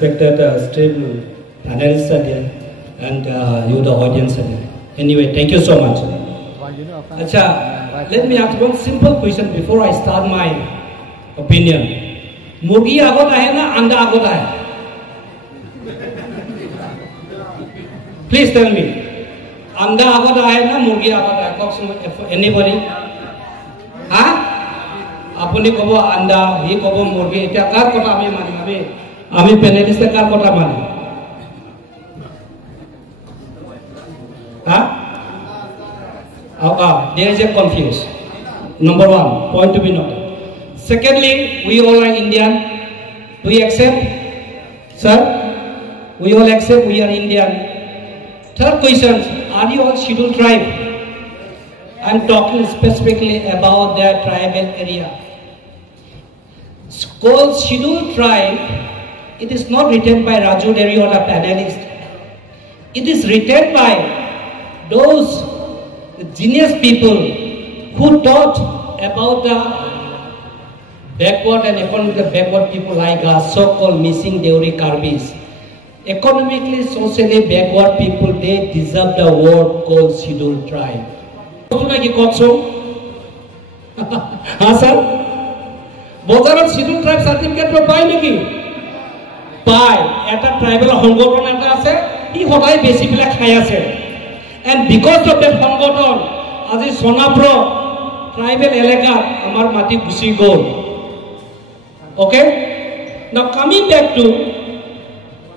respected stream panelists are there, and you the audience are there. Anyway, thank you so much. Acha, let me ask one simple question before I start my opinion. Murgi agot ahe na anda agot ahe? Please tell me. Anda agot ahe na murgi agot ahe? Anybody? Huh? Apuni kobo anda, he kobo murgi. Eta kar kota ami mani? Ami panelist kar kota mani? Huh? There is a confuse. Number one, point to be noted. Secondly, we all are Indian. Do we accept? Sir? We all accept we are Indian. Third question, are you all scheduled tribe? I'm talking specifically about their tribal area. It's called scheduled tribe. It is not written by Raju Deri or a panelist. It is written by those genius people who taught about the backward and economically backward people like us, so-called missing Deori Karbis. Economically, socially backward people, they deserve the word called scheduled tribe. Huh, sir? Bozarat scheduled tribe certificate to buy niki? Buy. At a tribal hongoton at ase, he hobai basically khai ase. And because of that hongoton, as a Sonapro tribal elega, amar mati gusi gol. Okay? Now coming back to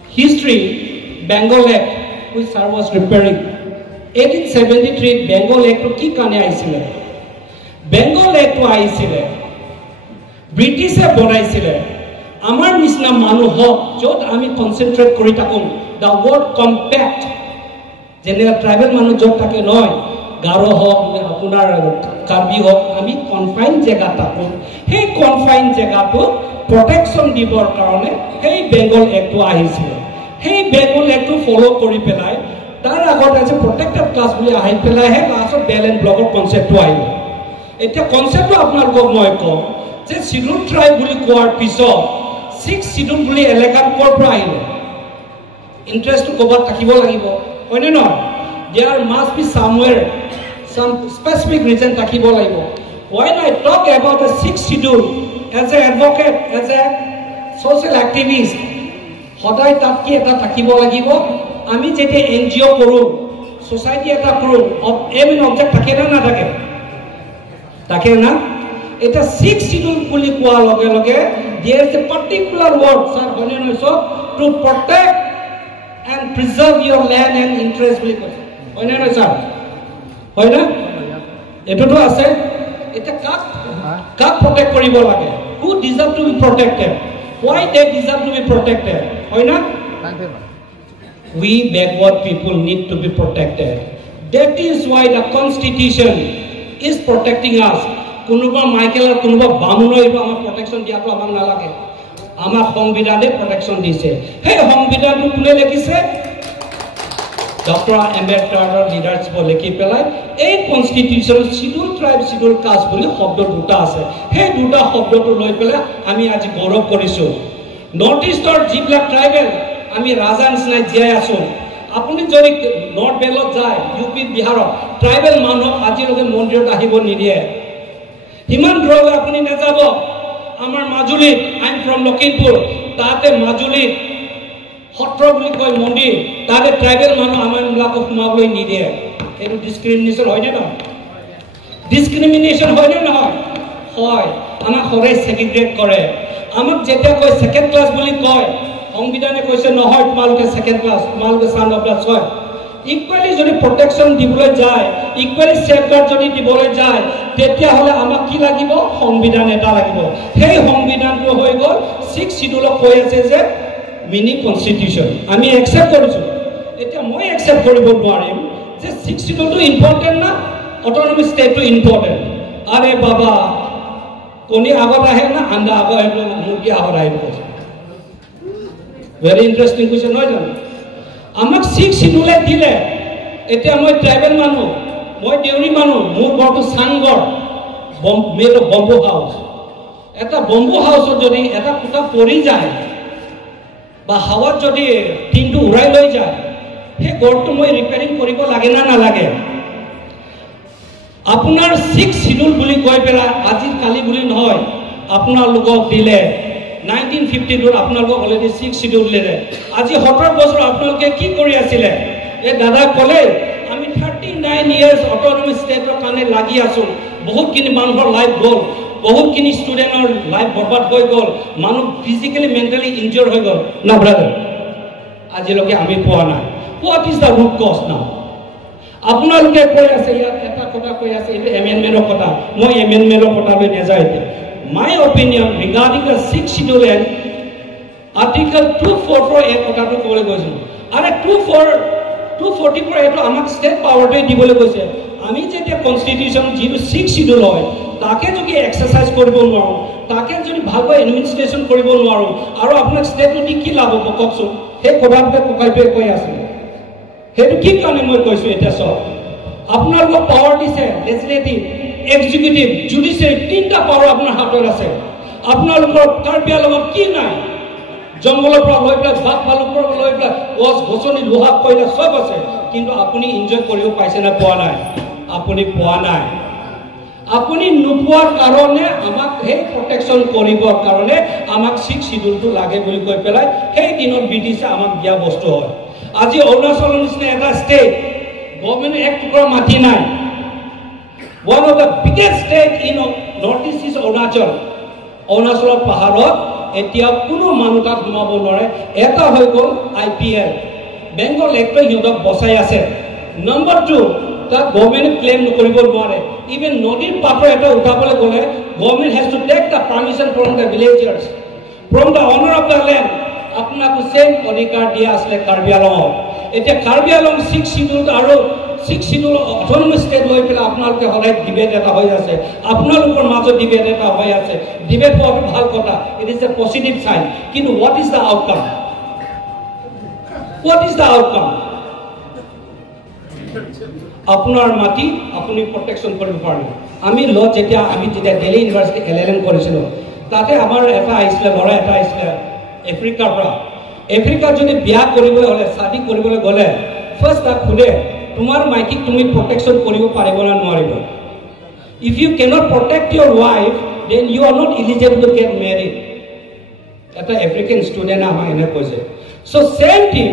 history, Bengal Act, which sir was preparing. 1873 Bengal Act to ki kane aisile? Bengal Act to aisile. British e bonaisile. Amar nisna manu hok, jot ami concentrate kori takum. The word compact. General tribal manu jot take noy. Garo hok, apunar Karbi hok, ami confined jega takum. Hey confined jega to protection dibor karone, hey Bengal Act to ahisile. Hey Bengal Act to follow kori pelai. Tar agot as a protected class boli ahi pelai hai class of bell and block of concept to ahi. Eta concept to apnar ko moi ko. Je scheduled tribe boli koar piso 6 scheduled boli elekan kor pra ahile. Interest to kobar takibo lagibo. Hoine no? There must be somewhere some specific reason takibo lagibo. When I talk about a 6th schedule as an advocate, as a social activist, hodai tatki eta takibo lagibo. Ami jete NGO koru, society eta koru, aim and object take na take. Take na? Eta 6th schedule boli koa loge loge, there is a particular word, sir, hoine no so, to protect and preserve your land and interest boli koa. Hoine no sir? Hoine? Eto to ase? Eta kak protect koribo lage? Who deserve to be protected? Why they deserve to be protected? Hoine? We backward people need to be protected. That is why the constitution is protecting us. Kunuba Michael or Kunuba Bamuno ama protection diya to amang nalage. Ama Hongvidane protection dise. Hey Hongvidane kune lekise? Dr. Ambedkar leadership lekhi pelai. Ei constitution scheduled tribe scheduled caste boli shobdo duta ase. Hey duta shobdo to loi pelai ami aji gaurav korisu. North East or jiblak tribal আমি রাজা নিচিনাই জীয়াই আছো আপুনি যদি north বেলত যায় UP বিহাৰত ট্ৰাইবেল মানুহ আজিলৈকে মন্দিৰত আহিব নিদিয়ে হিমান দূৰলৈ আপুনি নাযাব আমাৰ মাজুলীত আইম ফ্ৰম লখিমপুৰ তাতে মাজুলীত সত্ৰ বুলি কয় মন্দিৰ তাতে ট্ৰাইবেল মানুহ আমাৰ বিলাকক সোমাবলৈ নিদিয়ে এইটো ডিসক্ৰিমিনেশন হয় নে নহয় ডিসক্ৰিমিনেশন হয় নে নহয় হয় আমাক সদায় সেগ্ৰিগেট কৰে আমাক যেতিয়া কয় সেকেন্ড ক্লাস বুলি কয় সংবিধানে কৈছে নহয় তোমালোকে সেকেন্ড ক্লাস তোমালোকে son of the soil equally যদি প্রটেকশন দিবলৈ যায় ইকুয়ালি সেফগার্ড যদি দিবলৈ যায় তেতিয়া হলে আমাক কি লাগিব সংবিধান এটা লাগিব সেই সংবিধানটো হৈ গল 6 শিডিউল কৈ আছে যে মিনি কনস্টিটিউশন আমি একসেপ্ট কৰিছো এতিয়া মই একসেপ্ট কৰিব নোৱাৰিম যে 6 শিডিউলটো ইম্পৰ্টেন্ট না অটোনমি স্টেটটো ইম্পৰ্টেন্ট আৰে বাবা কোনি আগত আহে না আন্দা আগত আহিব মুৰ্গী আগত আহিব very interesting question নহয় জানো আমাক 6 শিডিউল দিলে এতিয়া মই ট্ৰাইবেল মানুহ মই দেউৰী মানুহ মোৰ ঘৰটো সাংগৰ মেৰ বম্বু হাউস এটা বম্বু হাউসত যদি এটা কুটা পৰি যায় বা হাৱাত যদি টিনটো উৰাই লৈ যায় সেই গড়টো মই ৰিপেয়াৰিং কৰিব লাগে না নালাগে আপোনাৰ 6 শিডিউল বুলি কৈ পেলাই আজি কালি বুলি নহয় আপোনালোকক দিলে 1952 আপোনালোকক অলৰেডি 6 শিডিউল দিলে আজি 17 বছৰ আপোনালোকে কি কৰি আছিলে এই দাদা ক'লে আমি 39 ইয়াৰ্স অটোনমাস ষ্টেটৰ কাৰণে লাগি আছো বহুতখিনি মানুহৰ লাইফ গ'ল বহুতখিনি ষ্টুডেণ্টৰ লাইফ বৰবাদ হৈ গ'ল মানুহ ফিজিক্যালি মেণ্টেলি ইনজৰ্ড হৈ গ'ল না ব্ৰাদাৰ আজিলৈকে আমি পোৱা নাই what is the root cause now আপোনালোকে কৈ আছে ইয়াত এটা কথা কৈ আছে এইটো এমেণ্ডমেণ্টৰ কথা মই এমেণ্ডমেণ্টৰ কথা লৈ নাযাওঁ এতিয়া my opinion regarding the 6th schedule and article 244 এই কথাটো ক'বলৈ গৈছো আৰু 244 এটো আমাক ষ্টেট পাৱাৰটো দিবলৈ কৈছে আমি যেতিয়া কনষ্টিটিউচন যিটো 6th schedule হয় তাকে যদি এক্সাৰসাইজ কৰিব নোৱাৰো তাকে যদি ভালকৈ এডমিনিষ্ট্ৰেশ্যন কৰিব নোৱাৰো আৰু আপোনাক ষ্টেটটো দি কি লাভ হ'ব কওকচোন সেই কথাটোকে ককাইটোৱে কৈ আছে সেইটো কি কাৰণে মই কৈছো এতিয়া সব আপোনালোকক পাৱাৰ দিছে লেজিসলেটিভ এক্সিকিউটিভ জুডিচিয়াৰী তিনটা পাৱাৰ আপোনাৰ হাতত আছে আপোনালোকৰ কাৰ্বিয়া লগত কি নাই জংগলৰ পৰা লৈ পেলাই বাঘ ভালুকৰ লৈ পেলাই গছ গছনি লোহা কয়লা সব আছে কিন্তু আপুনি এনজয় কৰিব পাইছে না পোৱা নাই আপুনি পোৱা নাই আপুনি নোপোৱাৰ কাৰণে আমাক সেই প্ৰটেকশ্যন কৰিবৰ কাৰণে আমাক 6 শিডিউলটো লাগে বুলি কৈ পেলাই সেই দিনত ব্ৰিটিছে আমাক দিয়া বস্তু হয় আজি অৰুণাচলৰ নিচিনা এটা ষ্টেট গভৰ্ণমেণ্ট এক টুকুৰা মাটি নাই one of the biggest state in northeast is অৰুণাচলৰ পাহাৰত এতিয়া কোনো মানুহ তাত ঘুমাব নোৱাৰে এটা হৈ গ'ল IPL বেংগল এক্ট হিহঁতক বচাই আছে নম্বৰ 2 তাত গভৰ্ণমেণ্ট ক্লেম কৰিব নোৱাৰে ইভেন নদীৰ পাত্ৰ এটা উঠাবলৈ গ'লে government has to take the permission from the villagers from the অনাৰ অফ দ্য লেণ্ড আপোনাক সেম অধিকাৰ দিয়া আছিলে কাৰ্বি আংলঙত এতিয়া কাৰ্বি আংলং 6 শিডিউল আৰু 6 শিডিউল অটোনমাস ষ্টেট লৈ পেলাই আপোনালোকে সদায় ডিবেট এটা হৈ আছে আপোনালোকৰ মাজত ডিবেট এটা হৈ আছে ডিবেট হোৱাটো ভাল কথা it is a positive sign কিন্তু হোৱাট ইজ দ্য আউটকাম আপোনাৰ মাটি আপুনি প্ৰটেকশ্যন কৰিব পাৰিব আমি যেতিয়া দিল্লী ইউনিভাৰ্চিটি LLM কৰিছিলোঁ তাতে আমাৰ এটা আহিছিলে ল'ৰা এটা আহিছিলে আফ্ৰিকাৰ পৰা আফ্ৰিকাত যদি বিয়া কৰিবলৈ হ'লে শাদী কৰিবলৈ গ'লে ফাৰ্ষ্ট তাক সোধে তোমাৰ মাইকীক তুমি প্ৰটেকশ্যন কৰিব পাৰিব না নোৱাৰিব if you cannot protect your wife then you are not eligible to get married এটা আফ্ৰিকান ষ্টুডেণ্ট আমাক এনে কৈছে চ' চেম থিং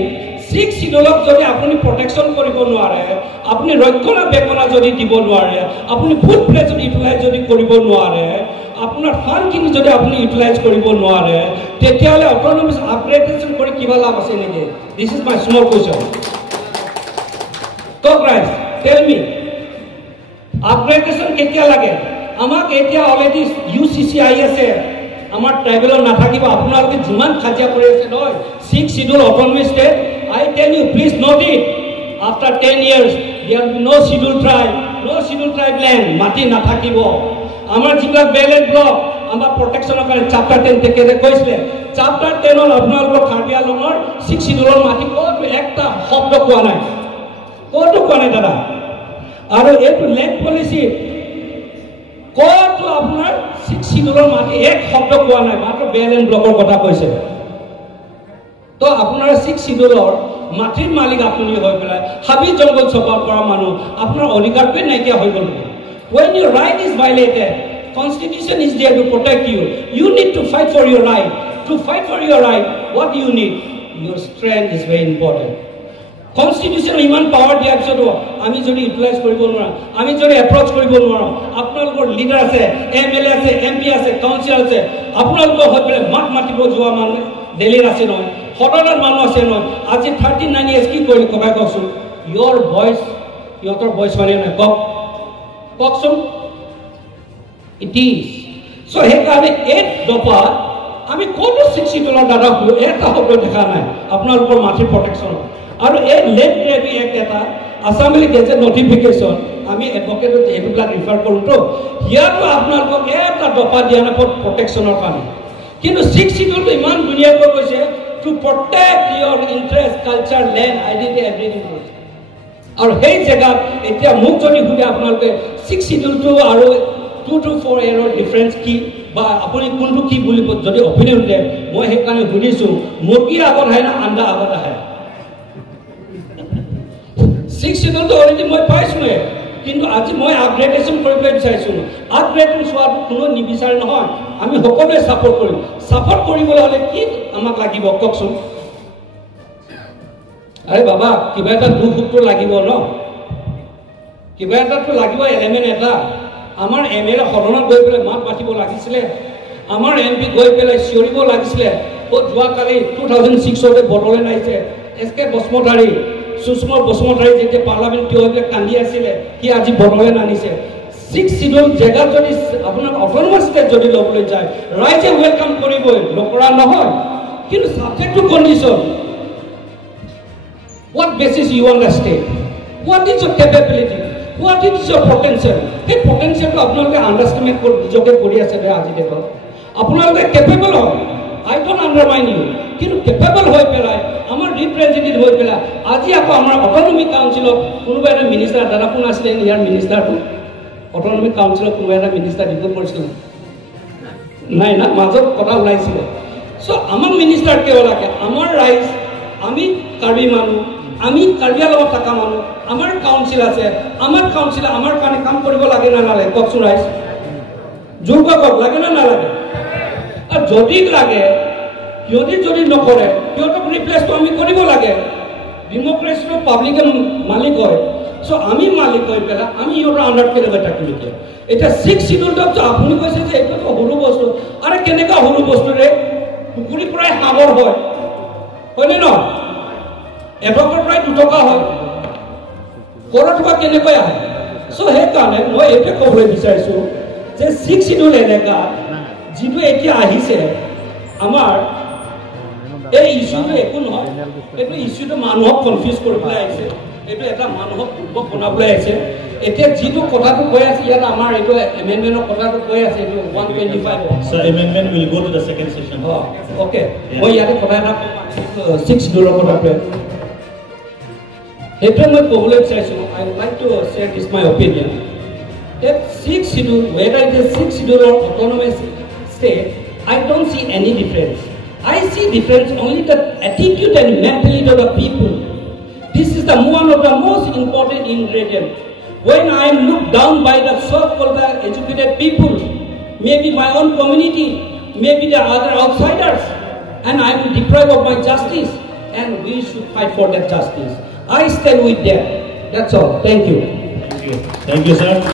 6 শিডিউলক যদি আপুনি প্ৰটেকশ্যন কৰিব নোৱাৰে আপুনি ৰক্ষণাবেক্ষণ যদি দিব নোৱাৰে আপুনি ফুল প্লেজ যদি ইউটিলাইজ যদি কৰিব নোৱাৰে আপোনাৰ ফাণ্ডখিনি যদি আপুনি ইউটিলাইজ কৰিব নোৱাৰে তেতিয়াহ'লে অটোনমাস আপগ্ৰেডেশ্যন কৰি কিবা লাভ আছে নেকি this is my small question So guys, tell me, upgradation কেতিয়া লাগে আমাক এতিয়া অলৰেডি UCC আই আছে আমাৰ ট্ৰাইবেলৰ নাথাকিব আপোনালোকে যিমান খাজিয়া কৰি আছে নহয় 6 schedule autonomous state I tell you please note it after 10 years there will be no scheduled tribe land মাটি নাথাকিব আমাৰ যিবিলাক বেলেগ ব্লক আমাৰ প্ৰটেকশ্যনৰ কাৰণে চাপ্টাৰ 10 থেকে কৈছিলে চাপ্টাৰ 10 ৰ আপোনালোকৰ কাৰ্বি আংলঙৰ 6 শিডিউলৰ মাটি ক'ত একটা শব্দ কোৱা নাই ক'তো কোৱা নাই দাদা আৰু এইটো লেণ্ড পলিচি ক'তো আপোনাৰ 6 শিডিউলৰ মাটি এক শব্দ কোৱা নাই মাত্ৰ বেলেন ব্লকৰ কথা কৈছে তো আপোনাৰ 6 শিডিউলৰ মাটিৰ মালিক আপুনি হৈ পেলাই হাবি জংগল চপাৰ কৰা মানুহ আপোনাৰ অধিকাৰটোৱে নাইকিয়া হৈ গ'ল when your right is violated constitution is there to protect you need to fight for your right what do you need your strength is very important constitution ইমান পাৱাৰ দিয়া পিছতো আমি যদি ইউটিলাইজ কৰিব নোৱাৰো আমি যদি এপ্ৰচ কৰিব নোৱাৰো আপোনালোকৰ লিডাৰ আছে MLA আছে MP আছে কাউন্সিলৰ আছে আপোনালোকৰ হৈ মাত মাতিব যোৱা মানুহ দিল্লীৰ আছে নহয় সদনৰ মানুহ আছে নহয় আজি 39 years কি কৰিলে কবাই কওকচোন your voice ইহঁতৰ ভইচ মানে নাই কওকচোন it is so সেইকাৰণে এই দফা আমি কোনো 6 শিডিউলৰ দাদা এটা শব্দ দেখা নাই আপোনালোকৰ মাটিৰ প্ৰটেকশ্যন আৰু এই লেট গ্ৰেভি এক্ট এটা আসামেলি গেজেট নটিফিকেশ্যন আমি এডভোকেটত এইবিলাক ৰিফাৰ কৰোঁ তো ইয়াতো আপোনালোকক এটা দফা দিয়া নাই প্ৰটেকশ্যনৰ কাৰণে কিন্তু 6 শিডিউলটো ইমান ধুনীয়াকৈ কৈছে to protect your interest culture land identity everything আৰু সেই জেগাত এতিয়া মোক যদি সুধে আপোনালোকে 6 শিডিউলটো আৰু 2 to 4 year ডিফাৰেন্স কি বা আপুনি কোনটো কি বুলি যদি অপিনিয়ন দিয়ে মই সেইকাৰণে শুনিছোঁ মুৰ্গী আগত আহে না আণ্ডা আগত আহে 6 শিডিউলটো অলৰেডি মই পাইছোঁৱে কিন্তু আজি মই আপগ্ৰেডেশ্যন কৰিবলৈ বিচাৰিছোঁ আপগ্ৰেডেশ্যন চোৱাটো কোনো নিবিচাৰে নহয় আমি সকলোৱে ছাপোৰ্ট কৰিম ছাপোৰ্ট কৰিবলৈ হ'লে কি আমাক লাগিব কওকচোন আৰে বাবা কিবা এটা দুখটো লাগিব ন কিবা এটাতো লাগিব এলিমেণ্ট এটা আমাৰ এম এল এ সদনত গৈ পেলাই মাত মাতিব লাগিছিলে আমাৰ এম পি গৈ পেলাই চিঞৰিব লাগিছিলে যোৱাকালি 2006 বড়োলেণ্ড আহিছে এছ কে বসুমতাৰী সুষমা বসুমতাৰী যেতিয়া পাৰ্লামেণ্ট থিয় হৈ পেলাই কান্দি আছিলে সি আজি বড়োলেণ্ড আনিছে 6 শিডিউল জেগাত যদি আপোনাৰ অট'নমাছ ষ্টেট যদি ল'বলৈ যায় ৰাইজে ৱেলকাম কৰিবই নকৰা নহয় কিন্তু subject to condition what basis you want the state what is your capability what is your potential hey potential to apnaloke underestimate kor joke kori ase be aji dekho apnaloke capable ho I don't undermine you kintu capable hoy pelai amar representative hoy pela aji ako amar autonomic council of kunuba eta minister darapun asile here minister to autonomic council of kunuba eta minister dikko korisil nai na major kotha ulaisile so amar minister ke olake amar rights ami karbi manu আমি কাৰ্বি আংলঙত থকা মানুহ আমাৰ council আছে আমাৰ কাউন্সিলে আমাৰ কাৰণে কাম কৰিব লাগে না নালাগে কওকচোন ৰাইজ জোৰ কওক লাগে না নালাগে আৰু যদি লাগে যদি নকৰে সিহঁতক ৰিপ্লেচটো আমি কৰিব লাগে ডেম'ক্ৰেচিটো পাব্লিকে মালিক হয় চ' আমি মালিক হৈ পেলাই আমি সিহঁতৰ আণ্ডাৰত কেনেকৈ থাকিম এতিয়া 6 শিডিউলটো আপুনি কৈছে যে এইটোতো সৰু বস্তু আৰু কেনেকুৱা সৰু বস্তুৰে পুখুৰীৰ পৰাই সাগৰ হয়নে নহয় এটকৰ প্ৰায় 2 টকা হয় কৰা টকা কেনেকৈ আহে চ' সেইকাৰণে মই এইটোৱে ক'বলৈ বিচাৰিছোঁ যে 6 শিডিউল এলেকা যিটো এতিয়া আহিছে আমাৰ এই ইছ্যুটো একো নহয় এইটো ইছ্যুটো মানুহক কনফিউজ কৰিবলৈ আহিছে এইটো এটা মানুহক দুৰ্বল বনাবলৈ আহিছে এতিয়া যিটো কথাটো কৈ আছে ইয়াত আমাৰ এইটো এমেণ্ডমেণ্টৰ কথাটো কৈ আছে এইটো 125 Sir, amendment will go to the second session. Okay. মই ইয়াতে কথা এটা 6 শিডিউলৰ কথাটো এইটো মই ক'বলৈ বিচাৰিছোঁ I would like to say this my opinion that 6 schedule whether it is 6 schedule or autonomous state I don't see any difference I see difference only the attitude and mentality of the people this is the one of the most important ingredient when I am looked down by the so-called educated people maybe my own community maybe the other outsiders and I am deprived of my justice and we should fight for that justice I stand with them. That's all. Thank you. Thank you, sir.